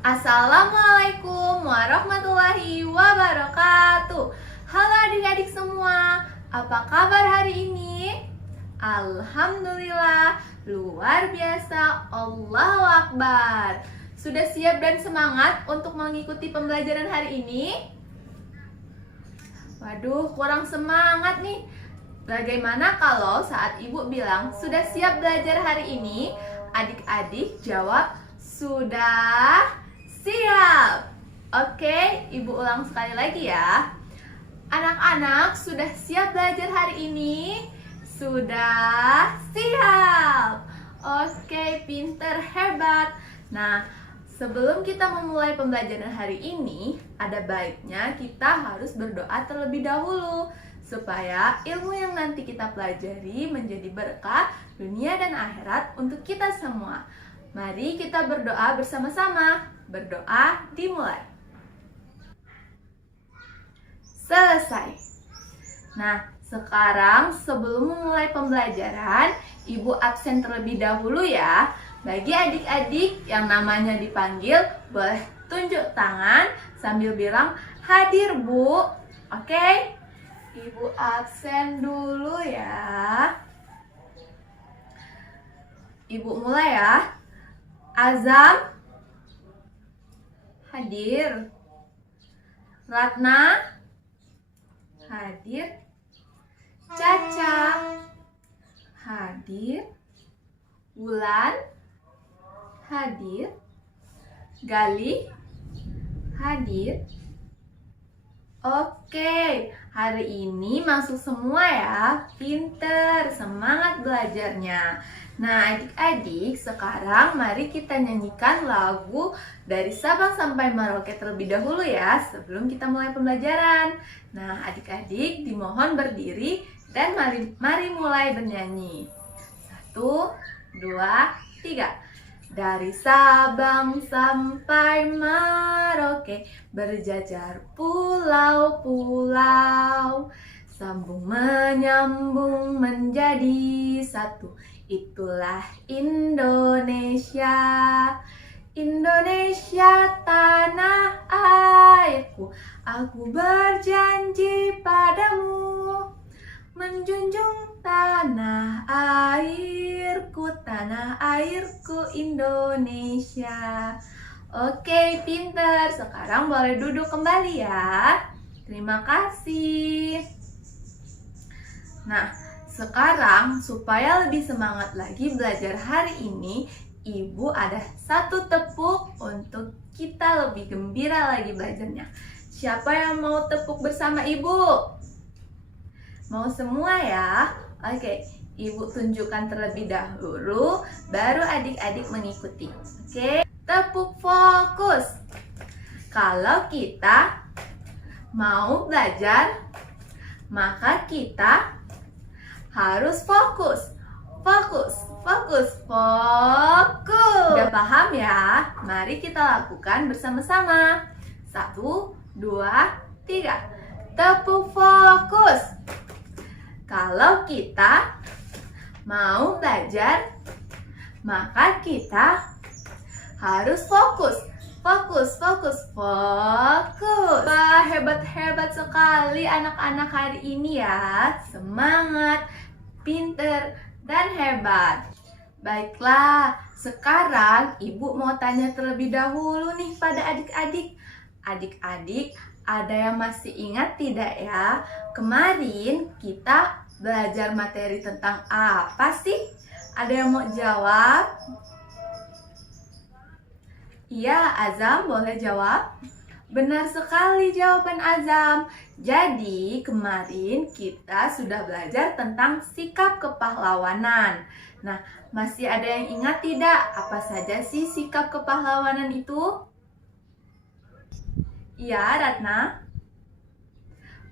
Assalamualaikum warahmatullahi wabarakatuh. Halo adik-adik semua, apa kabar hari ini? Alhamdulillah, luar biasa, Allahu Akbar. Sudah siap dan semangat untuk mengikuti pembelajaran hari ini? Waduh, kurang semangat nih. Bagaimana kalau saat ibu bilang sudah siap belajar hari ini, adik-adik jawab sudah siap. Oke, ibu ulang sekali lagi ya. Anak-anak sudah siap belajar hari ini? Sudah siap. Oke, pinter, hebat. Nah, sebelum kita memulai pembelajaran hari ini, ada baiknya kita harus berdoa terlebih dahulu supaya ilmu yang nanti kita pelajari menjadi berkah dunia dan akhirat untuk kita semua. Mari kita berdoa bersama-sama. Berdoa dimulai. Selesai. Nah, sekarang sebelum memulai pembelajaran, ibu absen terlebih dahulu ya. Bagi adik-adik yang namanya dipanggil, boleh tunjuk tangan sambil bilang hadir bu. Oke? Ibu absen dulu ya. Ibu mulai ya. Azam hadir. Ratna hadir. Caca hadir. Wulan hadir. Gali hadir. Oke, hari ini masuk semua ya. Pinter, semangat belajarnya. Nah, adik-adik, sekarang mari kita nyanyikan lagu dari Sabang sampai Merauke terlebih dahulu ya, sebelum kita mulai pembelajaran. Nah, adik-adik dimohon berdiri dan mari mulai bernyanyi. 1, 2, 3. Dari Sabang sampai Merauke, berjajar pulau-pulau, sambung menyambung menjadi satu. Itulah Indonesia. Indonesia tanah airku, aku berjanji padamu, menjunjung tanah airku Indonesia. Oke, pinter. Sekarang boleh duduk kembali ya. Terima kasih. Nah, sekarang supaya lebih semangat lagi belajar hari ini, ibu ada satu tepuk untuk kita lebih gembira lagi belajarnya. Siapa yang mau tepuk bersama ibu? Mau semua ya? Oke, ibu tunjukkan terlebih dahulu, baru adik-adik mengikuti. Oke, tepuk fokus. Kalau kita mau belajar, maka kita harus fokus. Udah paham ya? Mari kita lakukan bersama-sama. 1, 2, 3. Tepuk fokus. Kalau kita mau belajar, maka kita harus fokus. Wah, hebat-hebat sekali anak-anak hari ini ya. Semangat, pinter, dan hebat. Baiklah, sekarang ibu mau tanya terlebih dahulu nih pada adik-adik. Adik-adik, ada yang masih ingat tidak ya? Kemarin kita belajar materi tentang apa sih? Ada yang mau jawab? Iya, Azam boleh jawab. Benar sekali jawaban Azam. Jadi kemarin kita sudah belajar tentang sikap kepahlawanan. Nah, masih ada yang ingat tidak? Apa saja sih sikap kepahlawanan itu? Iya, Ratna.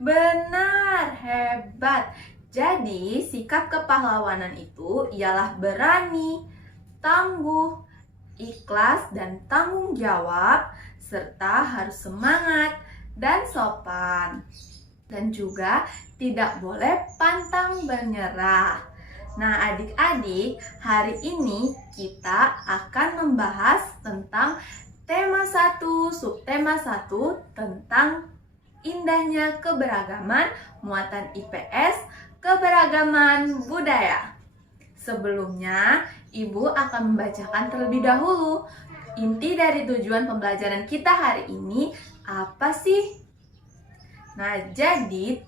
Benar, hebat. Jadi sikap kepahlawanan itu ialah berani, tangguh, ikhlas dan tanggung jawab, serta harus semangat dan sopan. Dan juga tidak boleh pantang menyerah. Nah, adik-adik, hari ini kita akan membahas tentang tema 1, subtema 1 tentang indahnya keberagaman, muatan IPS, keberagaman budaya. Sebelumnya, Ibu akan membacakan terlebih dahulu inti dari tujuan pembelajaran kita hari ini apa sih? Nah, jadi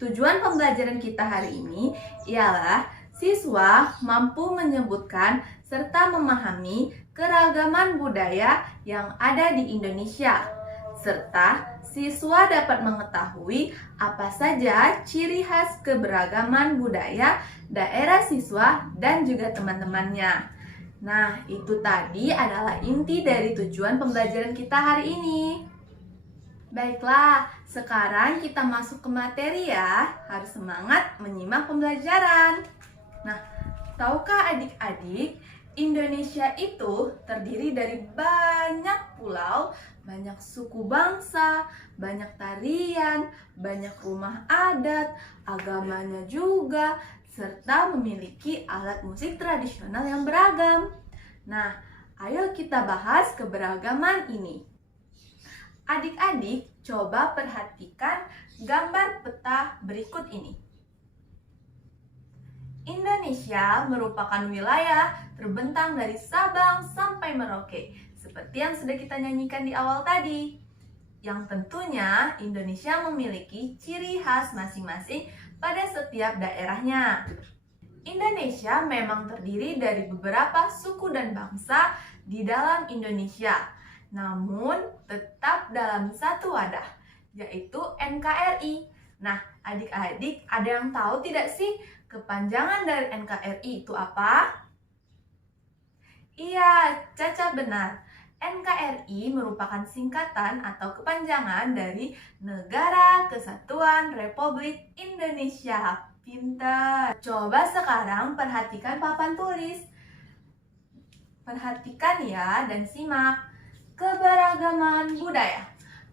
tujuan pembelajaran kita hari ini ialah siswa mampu menyebutkan serta memahami keragaman budaya yang ada di Indonesia, serta siswa dapat mengetahui apa saja ciri khas keberagaman budaya daerah siswa dan juga teman-temannya. Nah, itu tadi adalah inti dari tujuan pembelajaran kita hari ini. Baiklah, sekarang kita masuk ke materi ya. Harus semangat menyimak pembelajaran. Nah, tahukah adik-adik, Indonesia itu terdiri dari banyak pulau, banyak suku bangsa, banyak tarian, banyak rumah adat, agamanya juga, serta memiliki alat musik tradisional yang beragam. Nah, ayo kita bahas keberagaman ini. Adik-adik, coba perhatikan gambar peta berikut ini. Indonesia merupakan wilayah terbentang dari Sabang sampai Merauke, seperti yang sudah kita nyanyikan di awal tadi. Yang tentunya Indonesia memiliki ciri khas masing-masing pada setiap daerahnya. Indonesia memang terdiri dari beberapa suku dan bangsa di dalam Indonesia, namun tetap dalam satu wadah, yaitu NKRI. Nah, adik-adik, ada yang tahu tidak sih kepanjangan dari NKRI itu apa? Iya, Caca benar. NKRI merupakan singkatan atau kepanjangan dari Negara Kesatuan Republik Indonesia. Pintar. Coba sekarang perhatikan papan tulis. Perhatikan ya dan simak. Keberagaman budaya.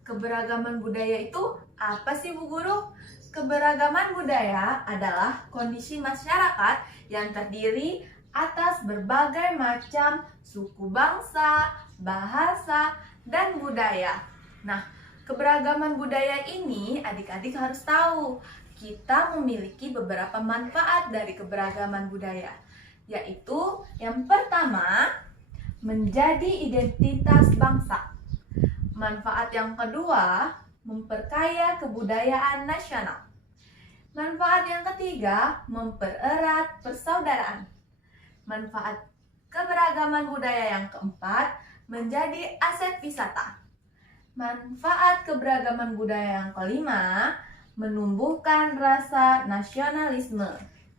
Keberagaman budaya itu apa sih Bu Guru? Keberagaman budaya adalah kondisi masyarakat yang terdiri atas berbagai macam suku bangsa, bahasa, dan budaya. Nah, keberagaman budaya ini adik-adik harus tahu. Kita memiliki beberapa manfaat dari keberagaman budaya, yaitu yang pertama, menjadi identitas bangsa. Manfaat yang kedua, memperkaya kebudayaan nasional. Manfaat yang ketiga, mempererat persaudaraan. Manfaat keberagaman budaya yang keempat, menjadi aset wisata. Manfaat keberagaman budaya yang kelima, menumbuhkan rasa nasionalisme.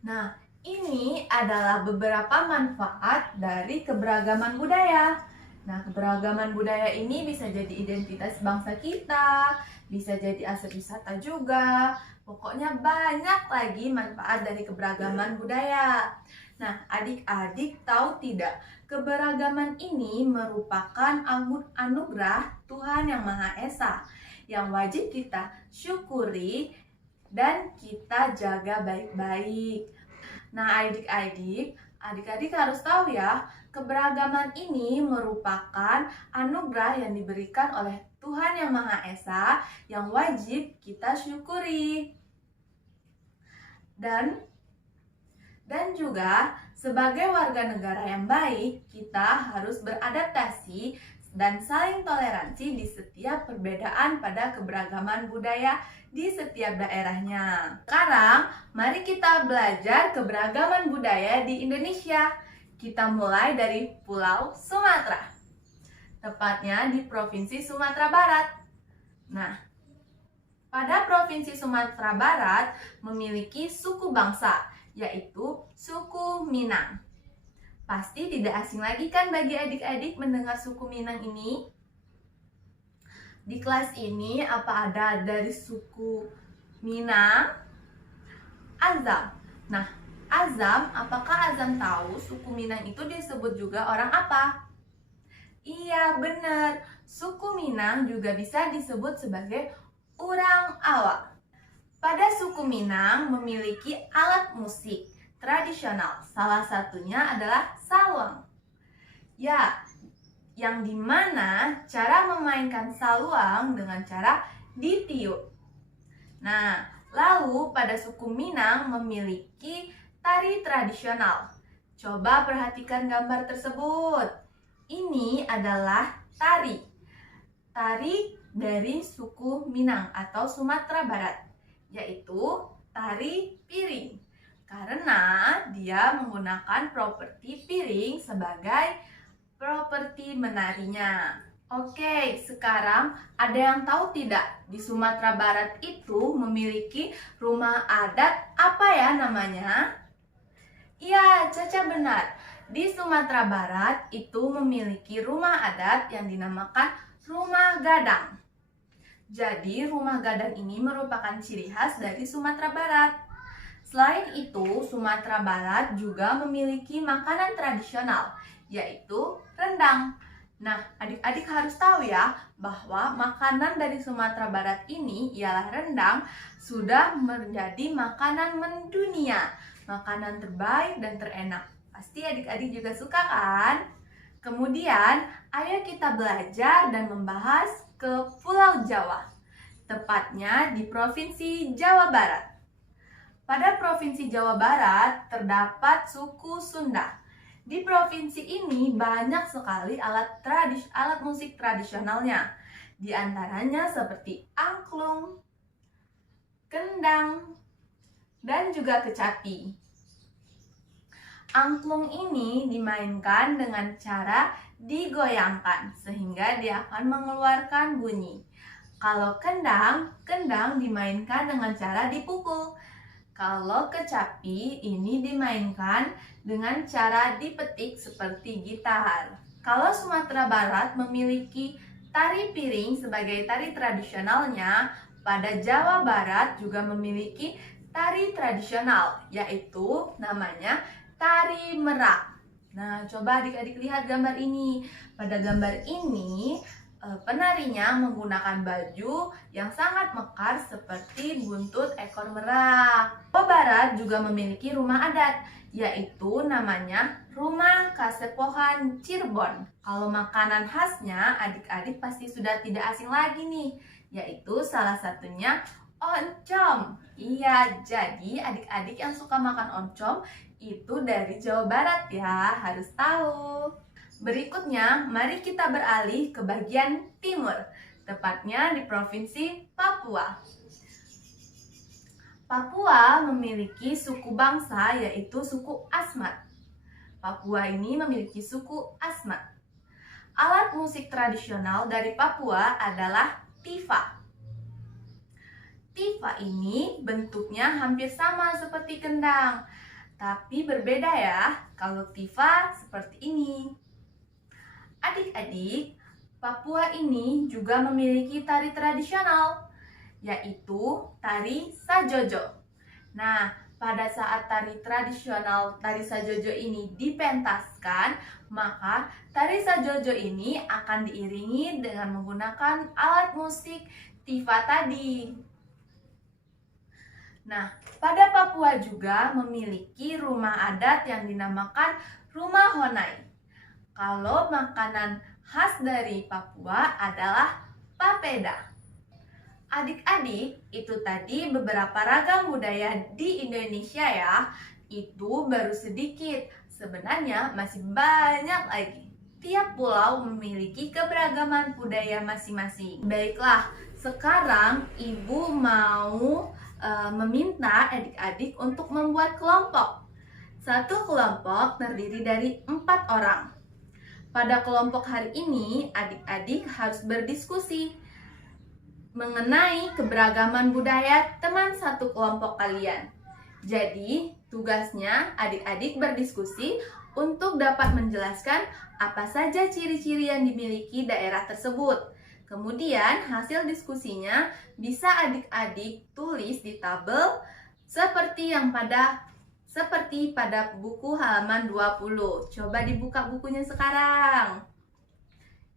Nah, ini adalah beberapa manfaat dari keberagaman budaya. Nah, keberagaman budaya ini bisa jadi identitas bangsa kita, bisa jadi aset wisata juga. Pokoknya banyak lagi manfaat dari keberagaman budaya. Nah, adik-adik tahu tidak, keberagaman ini merupakan anugerah Tuhan Yang Maha Esa yang wajib kita syukuri dan kita jaga baik-baik. Nah, adik-adik harus tahu ya, keberagaman ini merupakan anugerah yang diberikan oleh Tuhan Yang Maha Esa yang wajib kita syukuri. Dan juga sebagai warga negara yang baik, kita harus beradaptasi dan saling toleransi di setiap perbedaan pada keberagaman budaya di setiap daerahnya. Sekarang, mari kita belajar keberagaman budaya di Indonesia. Kita mulai dari Pulau Sumatera, tepatnya di Provinsi Sumatera Barat. Nah, pada Provinsi Sumatera Barat memiliki suku bangsa, yaitu suku Minang. Pasti tidak asing lagi kan bagi adik-adik mendengar suku Minang ini? Di kelas ini apa ada dari suku Minang? Azam. Nah, Azam, apakah Azam tahu suku Minang itu disebut juga orang apa? Iya, benar. Suku Minang juga bisa disebut sebagai orang awak. Pada suku Minang memiliki alat musik tradisional. Salah satunya adalah sawang. Ya, yang dimana cara memainkan saluang dengan cara ditiup. Nah, lalu pada suku Minang memiliki tari tradisional. Coba perhatikan gambar tersebut. Ini adalah tari dari suku Minang atau Sumatera Barat, yaitu tari piring. Karena dia menggunakan properti piring sebagai properti menarinya. Oke, sekarang ada yang tahu tidak di Sumatera Barat itu memiliki rumah adat apa ya namanya? Iya, Caca benar. Di Sumatera Barat itu memiliki rumah adat yang dinamakan rumah gadang. Jadi, rumah gadang ini merupakan ciri khas dari Sumatera Barat. Selain itu, Sumatera Barat juga memiliki makanan tradisional, yaitu rendang. Nah, adik-adik harus tahu ya, bahwa makanan dari Sumatera Barat ini ialah rendang sudah menjadi makanan mendunia, makanan terbaik dan terenak. Pasti adik-adik juga suka kan? Kemudian, ayo kita belajar dan membahas ke Pulau Jawa, tepatnya di Provinsi Jawa Barat. Pada Provinsi Jawa Barat terdapat suku Sunda. Di provinsi ini banyak sekali alat musik tradisionalnya. Di antaranya seperti angklung, kendang, dan juga kecapi. Angklung ini dimainkan dengan cara digoyangkan sehingga dia akan mengeluarkan bunyi. Kalau kendang dimainkan dengan cara dipukul. Kalau kecapi ini dimainkan dengan cara dipetik seperti gitar. Kalau Sumatera Barat memiliki tari piring sebagai tari tradisionalnya, pada Jawa Barat juga memiliki tari tradisional, yaitu namanya tari merak. Nah, coba adik-adik lihat gambar ini. Pada gambar ini, penarinya menggunakan baju yang sangat mekar seperti buntut ekor merak. Jawa Barat juga memiliki rumah adat, yaitu namanya Rumah Kasepohan Cirebon. Kalau makanan khasnya, adik-adik pasti sudah tidak asing lagi nih, yaitu salah satunya oncom. Iya, jadi adik-adik yang suka makan oncom itu dari Jawa Barat ya, harus tahu. Berikutnya, mari kita beralih ke bagian timur, tepatnya di Provinsi Papua. Papua memiliki suku bangsa yaitu suku Asmat. Papua ini memiliki suku Asmat. Alat musik tradisional dari Papua adalah tifa. Tifa ini bentuknya hampir sama seperti kendang, tapi berbeda ya kalau tifa seperti ini. Adik-adik, Papua ini juga memiliki tari tradisional, yaitu tari sajojo. Nah, pada saat tari tradisional tari sajojo ini dipentaskan, maka tari sajojo ini akan diiringi dengan menggunakan alat musik tifa tadi. Nah, pada Papua juga memiliki rumah adat yang dinamakan rumah honai. Kalau makanan khas dari Papua adalah papeda. Adik-adik, itu tadi beberapa ragam budaya di Indonesia ya. Itu baru sedikit, sebenarnya masih banyak lagi. Tiap pulau memiliki keberagaman budaya masing-masing. Baiklah, sekarang Ibu mau meminta adik-adik untuk membuat kelompok. Satu kelompok terdiri dari 4 orang. Pada kelompok hari ini, adik-adik harus berdiskusi mengenai keberagaman budaya teman satu kelompok kalian. Jadi, tugasnya adik-adik berdiskusi untuk dapat menjelaskan apa saja ciri-ciri yang dimiliki daerah tersebut. Kemudian hasil diskusinya bisa adik-adik tulis di tabel seperti pada buku halaman 20. Coba dibuka bukunya sekarang.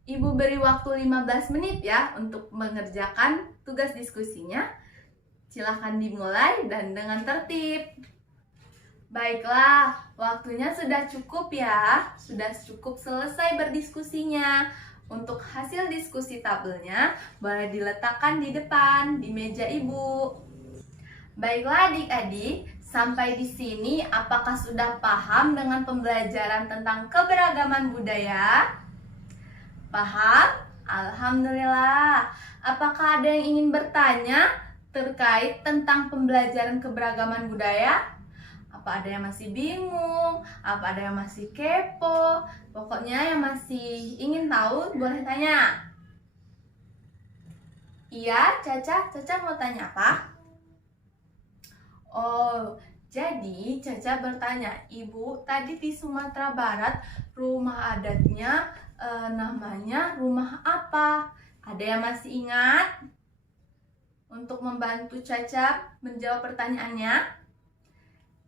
Ibu beri waktu 15 menit ya untuk mengerjakan tugas diskusinya. Silahkan dimulai dan dengan tertib. Baiklah, waktunya sudah cukup ya. Sudah cukup selesai berdiskusinya. Untuk hasil diskusi tabelnya boleh diletakkan di depan di meja ibu. Baiklah adik-adik, sampai di sini apakah sudah paham dengan pembelajaran tentang keberagaman budaya? Paham? Alhamdulillah. Apakah ada yang ingin bertanya terkait tentang pembelajaran keberagaman budaya? Apa ada yang masih bingung? Apa ada yang masih kepo? Pokoknya yang masih ingin tahu boleh tanya. Iya, Caca mau tanya apa? Oh, jadi Caca bertanya, Ibu, tadi di Sumatera Barat rumah adatnya namanya rumah apa? Ada yang masih ingat? Untuk membantu Caca menjawab pertanyaannya?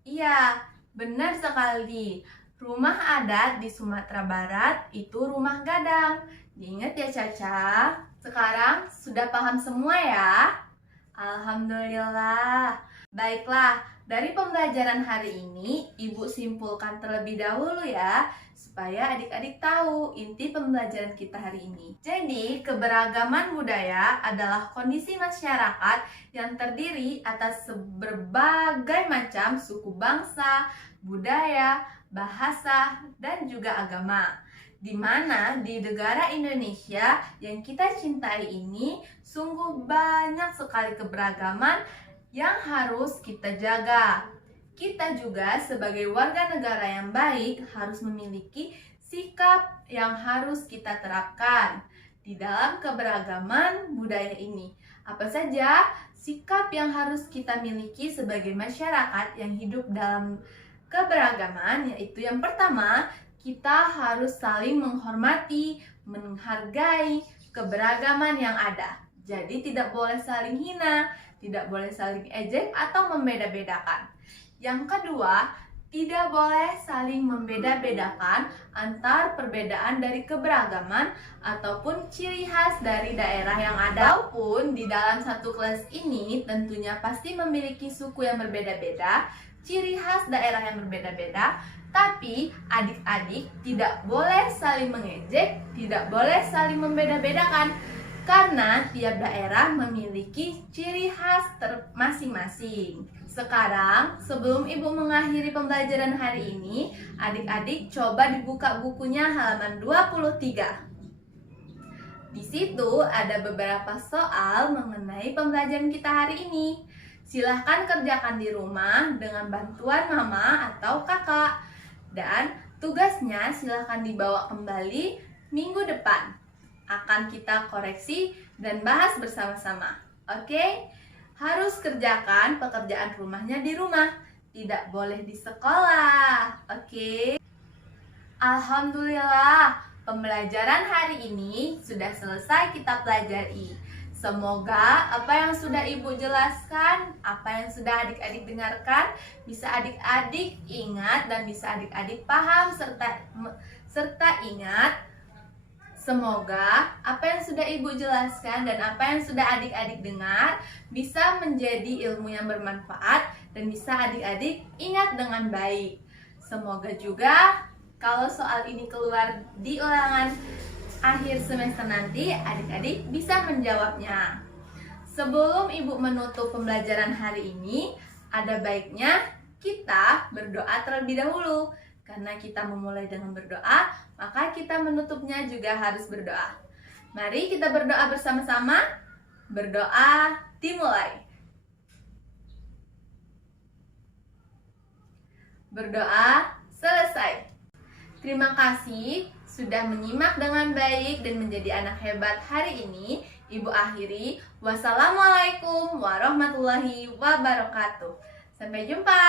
Iya, benar sekali. Rumah adat di Sumatera Barat itu rumah gadang. Diingat ya Caca? Sekarang sudah paham semua ya? Alhamdulillah. Baiklah, dari pembelajaran hari ini Ibu simpulkan terlebih dahulu ya, supaya adik-adik tahu inti pembelajaran kita hari ini. Jadi, keberagaman budaya adalah kondisi masyarakat yang terdiri atas berbagai macam suku bangsa, budaya, bahasa, dan juga agama. Di mana di negara Indonesia yang kita cintai ini sungguh banyak sekali keberagaman yang harus kita jaga. Kita juga sebagai warga negara yang baik harus memiliki sikap yang harus kita terapkan di dalam keberagaman budaya ini. Apa saja sikap yang harus kita miliki sebagai masyarakat yang hidup dalam keberagaman? Yaitu yang pertama, kita harus saling menghormati, menghargai keberagaman yang ada. Jadi tidak boleh saling hina, tidak boleh saling ejek atau membeda-bedakan. Yang kedua, tidak boleh saling membeda-bedakan antar perbedaan dari keberagaman ataupun ciri khas dari daerah yang ada. Walaupun di dalam satu kelas ini tentunya pasti memiliki suku yang berbeda-beda, ciri khas daerah yang berbeda-beda, tapi adik-adik tidak boleh saling mengejek, tidak boleh saling membeda-bedakan. Karena tiap daerah memiliki ciri khas masing-masing. Sekarang, sebelum Ibu mengakhiri pembelajaran hari ini, adik-adik coba dibuka bukunya halaman 23. Di situ ada beberapa soal mengenai pembelajaran kita hari ini. Silahkan kerjakan di rumah dengan bantuan mama atau kakak. Dan tugasnya silahkan dibawa kembali minggu depan. Akan kita koreksi dan bahas bersama-sama. Oke? Harus kerjakan pekerjaan rumahnya di rumah. Tidak boleh di sekolah. Oke? Alhamdulillah, pembelajaran hari ini sudah selesai kita pelajari. Semoga apa yang sudah Ibu jelaskan, apa yang sudah adik-adik dengarkan, bisa adik-adik ingat dan bisa adik-adik paham serta ingat. Semoga apa yang sudah Ibu jelaskan dan apa yang sudah adik-adik dengar bisa menjadi ilmu yang bermanfaat dan bisa adik-adik ingat dengan baik. Semoga juga kalau soal ini keluar di ulangan akhir semester nanti, adik-adik bisa menjawabnya. Sebelum Ibu menutup pembelajaran hari ini, ada baiknya kita berdoa terlebih dahulu. Karena kita memulai dengan berdoa, maka kita menutupnya juga harus berdoa. Mari kita berdoa bersama-sama. Berdoa dimulai. Berdoa selesai. Terima kasih sudah menyimak dengan baik dan menjadi anak hebat hari ini. Ibu akhiri. Wassalamualaikum warahmatullahi wabarakatuh. Sampai jumpa.